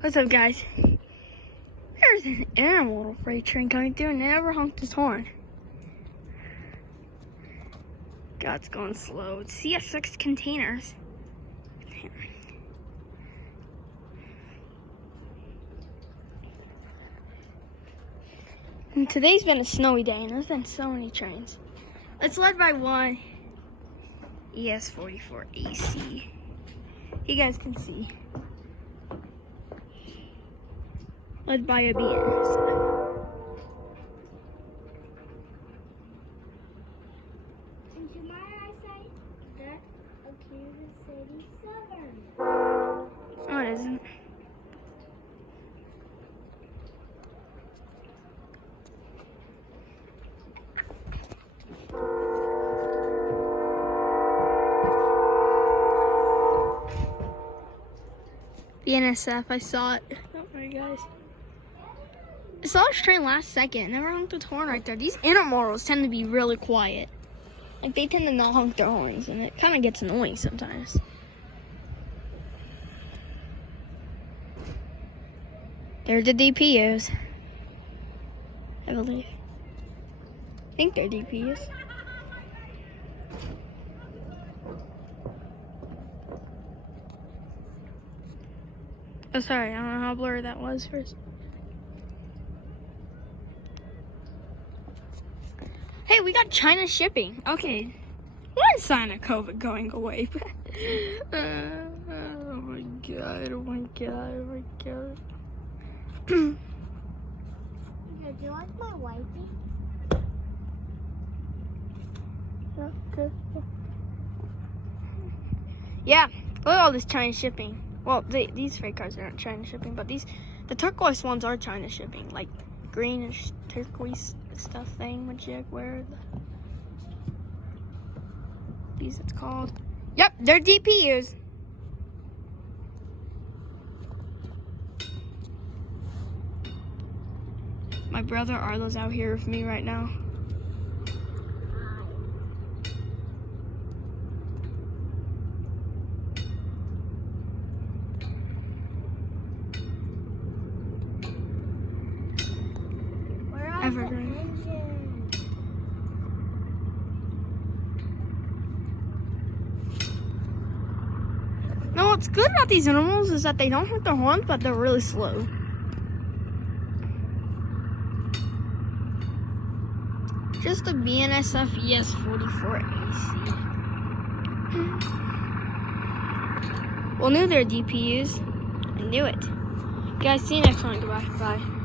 What's up, guys? There's an intermodal freight train coming through and it never honked its horn. God, it's going slow. It's CS6 containers. And today's been a snowy day and there's been so many trains. It's led by one ES44 AC. You guys can see. Led by a BNS. And to my eyesight, that's a Kansas City suburb. Oh, it isn't. BNSF, I saw it. Don't worry, guys. I saw this train last second. It never honked its horn right there. These intermodals tend to be really quiet. Like, they tend to not honk their horns, and it kind of gets annoying sometimes. They're the DPUs, I believe. I think they're DPUs. Oh, sorry, I don't know how blurry that was first. Hey, we got China shipping. Okay, one sign of COVID going away. Oh my god, oh my god, oh my god. Do you like my wifey? Okay. Yeah, look at all this China shipping. Well, these freight cars aren't China shipping, but the turquoise ones are China shipping, like greenish turquoise stuff thing, where these it's called. Yep, they're DPUs. My brother Arlo's out here with me right now. Evergreen. No, what's good about these animals is that they don't hit their horns, but they're really slow. Just a BNSF ES44 AC. Well, knew they're DPUs. I knew it. Guys, see you next time. Goodbye. Bye.